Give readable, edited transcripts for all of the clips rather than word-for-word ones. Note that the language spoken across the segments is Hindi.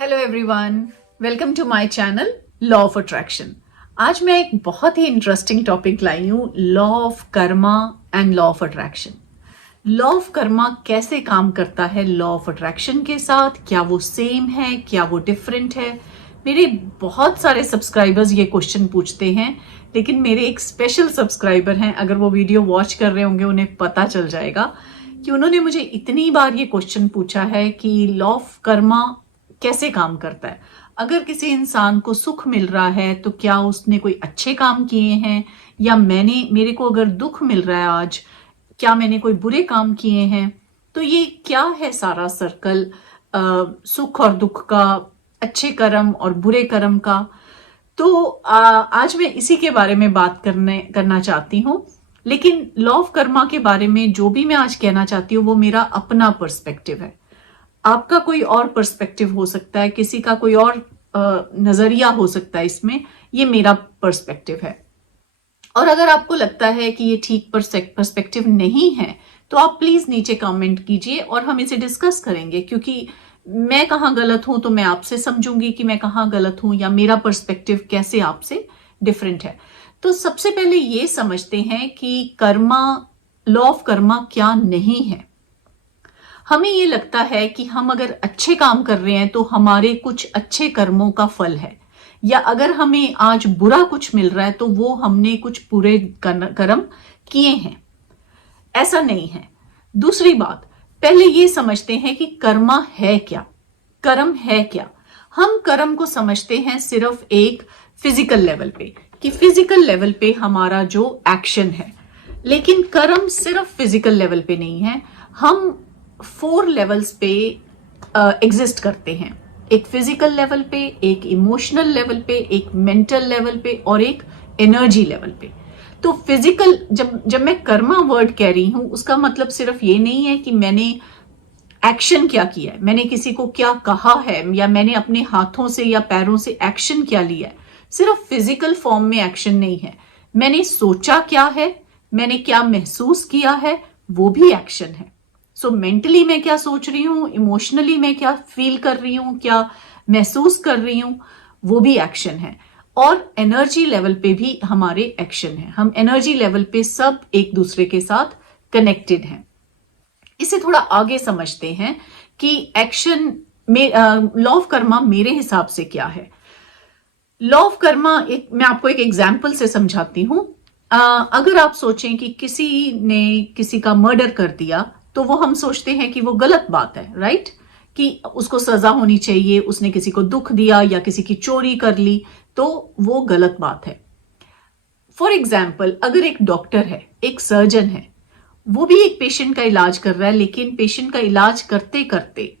Hello everyone, welcome to my channel law of attraction. आज मैं एक बहुत ही इंटरेस्टिंग टॉपिक लाई हूँ, law of karma and law of attraction. Law of karma कैसे काम करता है लॉ ऑफ अट्रैक्शन के साथ, क्या वो सेम है, क्या वो डिफरेंट है। मेरे बहुत सारे सब्सक्राइबर्स ये क्वेश्चन पूछते हैं, लेकिन मेरे एक स्पेशल सब्सक्राइबर हैं, अगर वो वीडियो वॉच कर रहे होंगे उन्हें पता चल जाएगा कि उन्होंने मुझे इतनी बार ये क्वेश्चन पूछा है कि लॉ ऑफ कर्मा कैसे काम करता है। अगर किसी इंसान को सुख मिल रहा है तो क्या उसने कोई अच्छे काम किए हैं, या मेरे को अगर दुख मिल रहा है आज, क्या मैंने कोई बुरे काम किए हैं। तो ये क्या है सारा सर्कल सुख और दुख का, अच्छे कर्म और बुरे कर्म का। तो आज मैं इसी के बारे में बात करना चाहती हूँ। लेकिन लॉ ऑफ कर्मा के बारे में जो भी मैं आज कहना चाहती हूँ वो मेरा अपना पर्सपेक्टिव है। आपका कोई और पर्सपेक्टिव हो सकता है, किसी का कोई और नजरिया हो सकता है इसमें। ये मेरा पर्सपेक्टिव है, और अगर आपको लगता है कि ये ठीक पर्सपेक्टिव नहीं है तो आप प्लीज नीचे कमेंट कीजिए और हम इसे डिस्कस करेंगे, क्योंकि मैं कहाँ गलत हूं तो मैं आपसे समझूंगी कि मैं कहाँ गलत हूं, या मेरा पर्सपेक्टिव कैसे आपसे डिफरेंट है। तो सबसे पहले ये समझते हैं कि कर्मा, लॉ ऑफ कर्मा क्या नहीं है। हमें ये लगता है कि हम अगर अच्छे काम कर रहे हैं तो हमारे कुछ अच्छे कर्मों का फल है, या अगर हमें आज बुरा कुछ मिल रहा है तो वो हमने कुछ बुरे कर्म किए हैं। ऐसा नहीं है। दूसरी बात, पहले ये समझते हैं कि कर्मा है क्या, कर्म है क्या। हम कर्म को समझते हैं सिर्फ एक फिजिकल लेवल पे, कि फिजिकल लेवल पे हमारा जो एक्शन है, लेकिन कर्म सिर्फ फिजिकल लेवल पे नहीं है। हम 4 लेवल्स पे एग्जिस्ट करते हैं, एक फिजिकल लेवल पे, एक इमोशनल लेवल पे, एक मेंटल लेवल पे और एक एनर्जी लेवल पे। तो फिजिकल, जब मैं कर्मा वर्ड कह रही हूं उसका मतलब सिर्फ ये नहीं है कि मैंने एक्शन क्या किया है, मैंने किसी को क्या कहा है, या मैंने अपने हाथों से या पैरों से एक्शन क्या लिया है। सिर्फ फिजिकल फॉर्म में एक्शन नहीं है, मैंने सोचा क्या है, मैंने क्या महसूस किया है, वो भी एक्शन है। सो मेंटली मैं क्या सोच रही हूँ, इमोशनली मैं क्या फील कर रही हूँ, क्या महसूस कर रही हूँ, वो भी एक्शन है। और एनर्जी लेवल पे भी हमारे एक्शन है। हम एनर्जी लेवल पे सब एक दूसरे के साथ कनेक्टेड हैं। इसे थोड़ा आगे समझते हैं कि एक्शन में लॉ ऑफ कर्मा मेरे हिसाब से क्या है। लॉ ऑफ कर्मा, मैं आपको एक एग्जाम्पल से समझाती हूं। अगर आप सोचें कि किसी ने किसी का मर्डर कर दिया तो वो हम सोचते हैं कि वो गलत बात है, राइट, कि उसको सजा होनी चाहिए। उसने किसी को दुख दिया या किसी की चोरी कर ली तो वो गलत बात है। फॉर एग्जाम्पल, अगर एक डॉक्टर है, एक सर्जन है, वो भी एक पेशेंट का इलाज कर रहा है, लेकिन पेशेंट का इलाज करते करते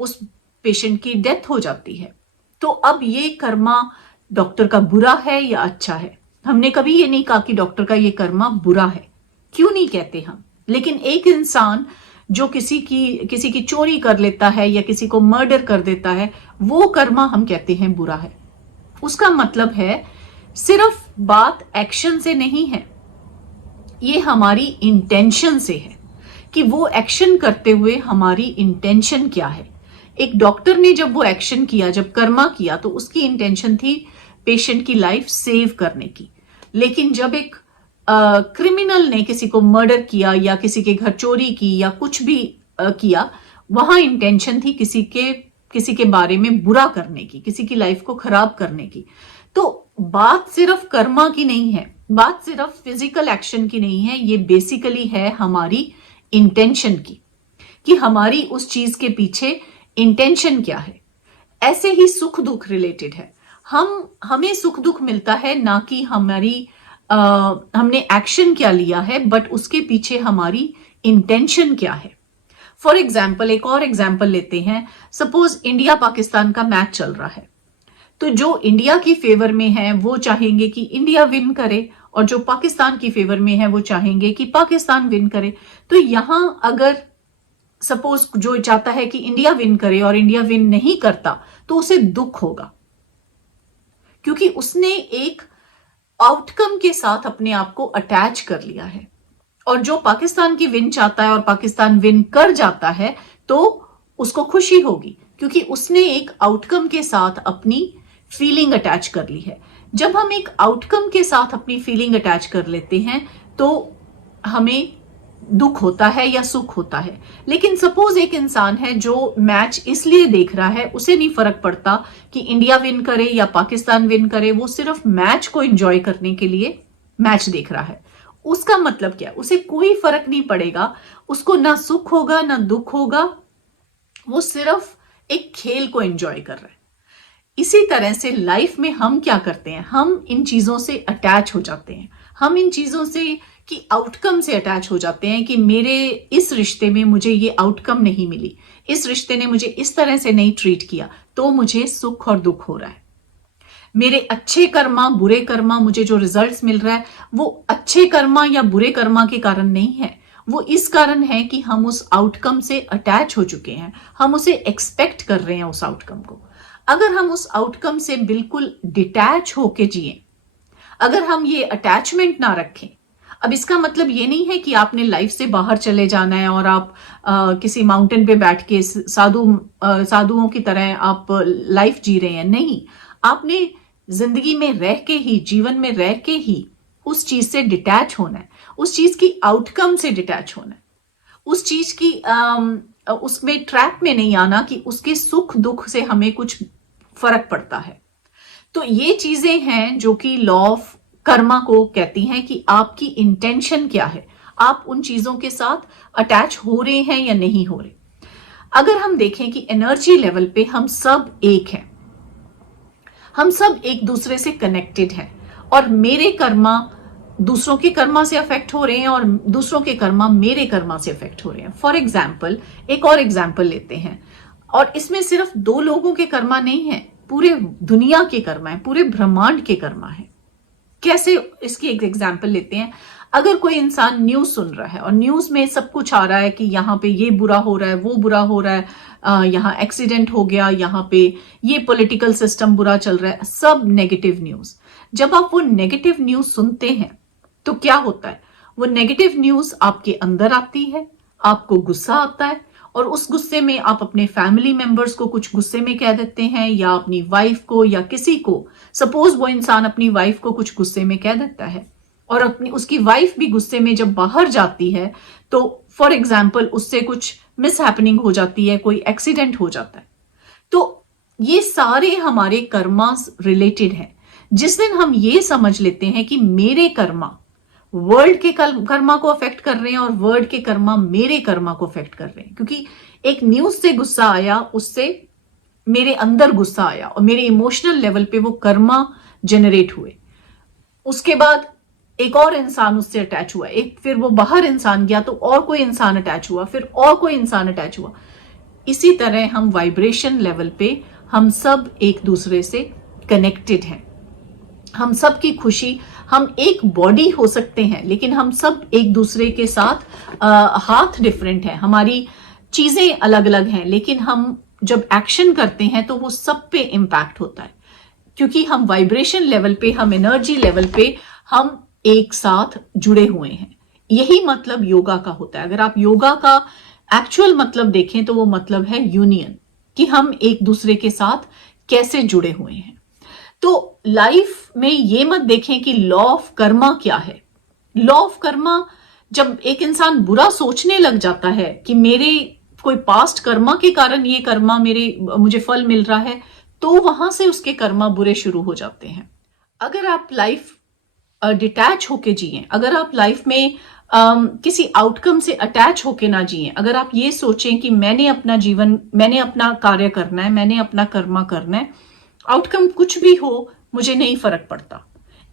उस पेशेंट की डेथ हो जाती है, तो अब ये कर्मा डॉक्टर का बुरा है या अच्छा है। हमने कभी ये नहीं कहा कि डॉक्टर का ये कर्मा बुरा है, क्यों नहीं कहते हम। लेकिन एक इंसान जो किसी की चोरी कर लेता है या किसी को मर्डर कर देता है, वो कर्मा हम कहते हैं बुरा है। उसका मतलब है सिर्फ बात एक्शन से नहीं है, ये हमारी इंटेंशन से है, कि वो एक्शन करते हुए हमारी इंटेंशन क्या है। एक डॉक्टर ने जब वो एक्शन किया, जब कर्मा किया, तो उसकी इंटेंशन थी पेशेंट की लाइफ सेव करने की। लेकिन जब एक क्रिमिनल ने किसी को मर्डर किया या किसी के घर चोरी की या कुछ भी किया, वहां इंटेंशन थी किसी के बारे में बुरा करने की, किसी की लाइफ को खराब करने की। तो बात सिर्फ कर्मा की नहीं है, बात सिर्फ फिजिकल एक्शन की नहीं है, ये बेसिकली है हमारी इंटेंशन की, कि हमारी उस चीज के पीछे इंटेंशन क्या है। ऐसे ही सुख दुख रिलेटेड है। हमें सुख दुख मिलता है ना कि हमने एक्शन क्या लिया है, बट उसके पीछे हमारी इंटेंशन क्या है। फॉर एग्जाम्पल, एक और एग्जाम्पल लेते हैं। सपोज इंडिया पाकिस्तान का मैच चल रहा है, तो जो इंडिया की फेवर में है वो चाहेंगे कि इंडिया विन करे, और जो पाकिस्तान की फेवर में है वो चाहेंगे कि पाकिस्तान विन करे। तो यहां अगर सपोज जो चाहता है कि इंडिया विन करे और इंडिया विन नहीं करता, तो उसे दुख होगा, क्योंकि उसने एक आउटकम के साथ अपने आप को अटैच कर लिया है। और जो पाकिस्तान की विन चाहता है और पाकिस्तान विन कर जाता है, तो उसको खुशी होगी क्योंकि उसने एक आउटकम के साथ अपनी फीलिंग अटैच कर ली है। जब हम एक आउटकम के साथ अपनी फीलिंग अटैच कर लेते हैं तो हमें दुख होता है या सुख होता है। लेकिन सपोज एक इंसान है जो मैच इसलिए देख रहा है, उसे नहीं फर्क पड़ता कि इंडिया विन करे या पाकिस्तान विन करे, वो सिर्फ मैच को एंजॉय करने के लिए मैच देख रहा है। उसका मतलब क्या, उसे कोई फर्क नहीं पड़ेगा, उसको ना सुख होगा ना दुख होगा, वो सिर्फ एक खेल को एंजॉय कर रहा है। इसी तरह से लाइफ में हम क्या करते हैं, हम इन चीजों से अटैच हो जाते हैं, हम इन चीजों से कि आउटकम से अटैच हो जाते हैं कि मेरे इस रिश्ते में मुझे ये आउटकम नहीं मिली, इस रिश्ते ने मुझे इस तरह से नहीं ट्रीट किया तो मुझे सुख और दुख हो रहा है। मेरे अच्छे कर्मा बुरे कर्मा, मुझे जो रिजल्ट्स मिल रहा है वो अच्छे कर्मा या बुरे कर्मा के कारण नहीं है, वो इस कारण है कि हम उस आउटकम से अटैच हो चुके हैं, हम उसे एक्सपेक्ट कर रहे हैं उस आउटकम को। अगर हम उस आउटकम से बिल्कुल डिटैच होके जिए, अगर हम ये अटैचमेंट ना रखें, अब इसका मतलब ये नहीं है कि आपने लाइफ से बाहर चले जाना है और आप किसी माउंटेन पे बैठ के साधुओं की तरह आप लाइफ जी रहे हैं। नहीं, आपने जिंदगी में रह के ही, जीवन में रह के ही उस चीज से डिटैच होना है, उस चीज की आउटकम से डिटैच होना है, उस चीज की उसमें ट्रैप में नहीं आना कि उसके सुख दुख से हमें कुछ फर्क पड़ता है। तो ये चीजें हैं जो कि लॉ ऑफ कर्मा को कहती हैं कि आपकी इंटेंशन क्या है, आप उन चीजों के साथ अटैच हो रहे हैं या नहीं हो रहे। अगर हम देखें कि एनर्जी लेवल पे हम सब एक हैं, हम सब एक दूसरे से कनेक्टेड हैं और मेरे कर्मा दूसरों के कर्मा से अफेक्ट हो रहे हैं और दूसरों के कर्मा मेरे कर्मा से अफेक्ट हो रहे हैं। फॉर एग्जाम्पल, एक और एग्जाम्पल लेते हैं, और इसमें सिर्फ दो लोगों के कर्मा नहीं है, पूरे दुनिया के कर्मा है, पूरे ब्रह्मांड के कर्मा है। कैसे, इसकी एक एग्जाम्पल लेते हैं। अगर कोई इंसान न्यूज सुन रहा है और न्यूज में सब कुछ आ रहा है कि यहाँ पे ये बुरा हो रहा है, वो बुरा हो रहा है, यहाँ एक्सीडेंट हो गया, यहाँ पे ये पॉलिटिकल सिस्टम बुरा चल रहा है, सब नेगेटिव न्यूज। जब आप वो नेगेटिव न्यूज सुनते हैं तो क्या होता है, वो नेगेटिव न्यूज आपके अंदर आती है, आपको गुस्सा आता है और उस गुस्से में आप अपने फैमिली मेंबर्स को कुछ गुस्से में कह देते हैं या अपनी वाइफ को या किसी को। सपोज वो इंसान अपनी वाइफ को कुछ गुस्से में कह देता है और उसकी वाइफ भी गुस्से में जब बाहर जाती है तो फॉर एग्जाम्पल उससे कुछ मिस हैपनिंग हो जाती है, कोई एक्सीडेंट हो जाता है। तो ये सारे हमारे कर्मा रिलेटेड हैं। जिस दिन हम ये समझ लेते हैं कि मेरे कर्मा वर्ल्ड के कर्मा को अफेक्ट कर रहे हैं और वर्ल्ड के कर्मा मेरे कर्मा को अफेक्ट कर रहे हैं, क्योंकि एक न्यूज से गुस्सा आया, उससे मेरे अंदर गुस्सा आया और मेरे इमोशनल लेवल पे वो कर्मा जनरेट हुए। उसके बाद एक और इंसान उससे अटैच हुआ, एक फिर वो बाहर इंसान गया तो और कोई इंसान अटैच हुआ, फिर और कोई इंसान अटैच हुआ। इसी तरह हम वाइब्रेशन लेवल पे हम सब एक दूसरे से कनेक्टेड हैं। हम सब की खुशी, हम एक बॉडी हो सकते हैं लेकिन हम सब एक दूसरे के साथ हाथ डिफरेंट है, हमारी चीजें अलग अलग हैं, लेकिन हम जब एक्शन करते हैं तो वो सब पे इम्पैक्ट होता है, क्योंकि हम वाइब्रेशन लेवल पे, हम एनर्जी लेवल पे हम एक साथ जुड़े हुए हैं। यही मतलब योगा का होता है। अगर आप योगा का एक्चुअल मतलब देखें तो वो मतलब है यूनियन, कि हम एक दूसरे के साथ कैसे जुड़े हुए हैं। तो लाइफ में ये मत देखें कि लॉ ऑफ कर्मा क्या है। लॉ ऑफ कर्मा, जब एक इंसान बुरा सोचने लग जाता है कि मेरे कोई पास्ट कर्मा के कारण ये कर्मा मुझे फल मिल रहा है, तो वहां से उसके कर्मा बुरे शुरू हो जाते हैं। अगर आप लाइफ डिटैच होके जिए, अगर आप लाइफ में किसी आउटकम से अटैच होके ना जिए, अगर आप ये सोचें कि मैंने अपना जीवन, मैंने अपना कार्य करना है, मैंने अपना कर्मा करना है, आउटकम कुछ भी हो मुझे नहीं फर्क पड़ता।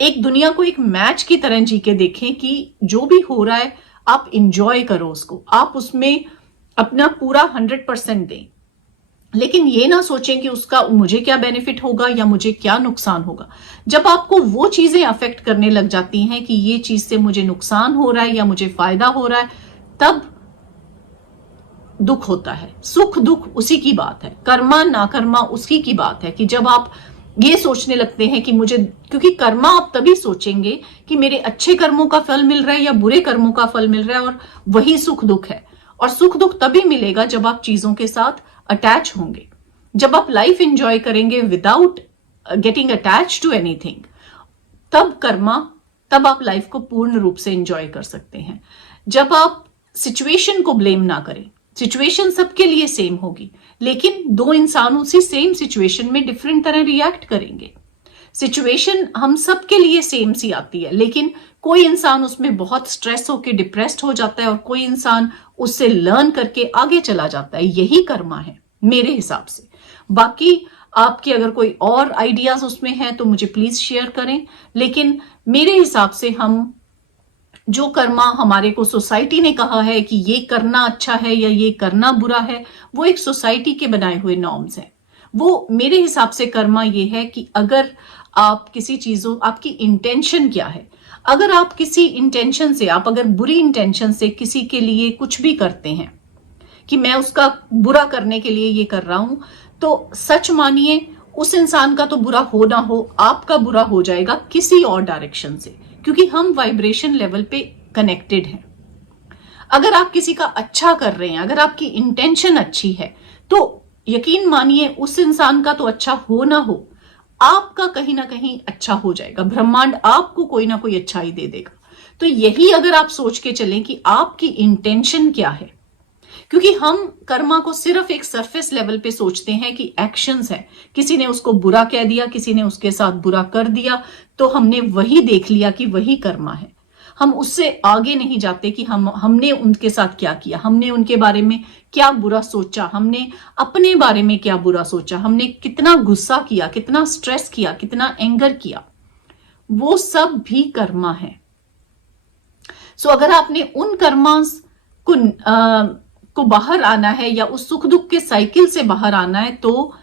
एक दुनिया को एक मैच की तरह जी के देखें कि जो भी हो रहा है आप इंजॉय करो उसको, आप उसमें अपना पूरा 100% दें, लेकिन ये ना सोचें कि उसका मुझे क्या बेनिफिट होगा या मुझे क्या नुकसान होगा। जब आपको वो चीजें अफेक्ट करने लग जाती हैं कि ये चीज से मुझे नुकसान हो रहा है या मुझे फायदा हो रहा है, तब दुख होता है। सुख दुख उसी की बात है, कर्मा ना कर्मा उसकी की बात है। कि जब आप ये सोचने लगते हैं कि मुझे, क्योंकि कर्मा आप तभी सोचेंगे कि मेरे अच्छे कर्मों का फल मिल रहा है या बुरे कर्मों का फल मिल रहा है, और वही सुख दुख है। और सुख दुख तभी मिलेगा जब आप चीजों के साथ अटैच होंगे। जब आप लाइफ एंजॉय करेंगे without getting attach to anything, तब आप लाइफ को पूर्ण रूप से एंजॉय कर सकते हैं। जब आप सिचुएशन को ब्लेम ना करें, सिचुएशन सबके लिए सेम होगी, लेकिन दो इंसान उसी सेम सिचुएशन में डिफरेंट तरह रिएक्ट करेंगे। सिचुएशन हम सबके लिए सेम सी आती है, लेकिन कोई इंसान उसमें बहुत स्ट्रेस होकर डिप्रेस्ड हो जाता है और कोई इंसान उससे लर्न करके आगे चला जाता है। यही कर्मा है मेरे हिसाब से। बाकी आपके अगर कोई और आइडियाज उसमें हैं तो मुझे प्लीज शेयर करें, लेकिन मेरे हिसाब से हम जो कर्मा हमारे को सोसाइटी ने कहा है कि ये करना अच्छा है या ये करना बुरा है, वो एक सोसाइटी के बनाए हुए नॉर्म्स हैं। वो मेरे हिसाब से कर्मा ये है कि अगर आप किसी चीजों, आपकी इंटेंशन क्या है, अगर आप किसी इंटेंशन से, आप अगर बुरी इंटेंशन से किसी के लिए कुछ भी करते हैं कि मैं उसका बुरा करने के लिए ये कर रहा हूं, तो सच मानिए उस इंसान का तो बुरा हो ना हो, आपका बुरा हो जाएगा किसी और डायरेक्शन से, क्योंकि हम वाइब्रेशन लेवल पे कनेक्टेड हैं। अगर आप किसी का अच्छा कर रहे हैं, अगर आपकी इंटेंशन अच्छी है, तो यकीन मानिए उस इंसान का तो अच्छा हो ना हो, आपका कहीं ना कहीं अच्छा हो जाएगा। ब्रह्मांड आपको कोई ना कोई अच्छाई दे देगा। तो यही अगर आप सोच के चलें कि आपकी इंटेंशन क्या है, क्योंकि हम कर्मा को सिर्फ एक सरफेस लेवल पे सोचते हैं कि एक्शंस है, किसी ने उसको बुरा कह दिया, किसी ने उसके साथ बुरा कर दिया, तो हमने वही देख लिया कि वही कर्मा है। हम उससे आगे नहीं जाते कि हमने उनके साथ क्या किया, हमने उनके बारे में क्या बुरा सोचा, हमने अपने बारे में क्या बुरा सोचा, हमने कितना गुस्सा किया, कितना स्ट्रेस किया, कितना एंगर किया, वो सब भी कर्मा है। सो अगर आपने उन कर्मास को बाहर आना है या उस सुख दुख के साइकिल से बाहर आना है, तो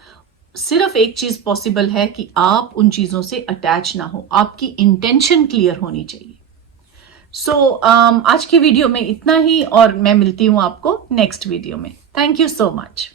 सिर्फ एक चीज पॉसिबल है कि आप उन चीजों से अटैच ना हो, आपकी इंटेंशन क्लियर होनी चाहिए। आज की वीडियो में इतना ही, और मैं मिलती हूं आपको नेक्स्ट वीडियो में। Thank you so much.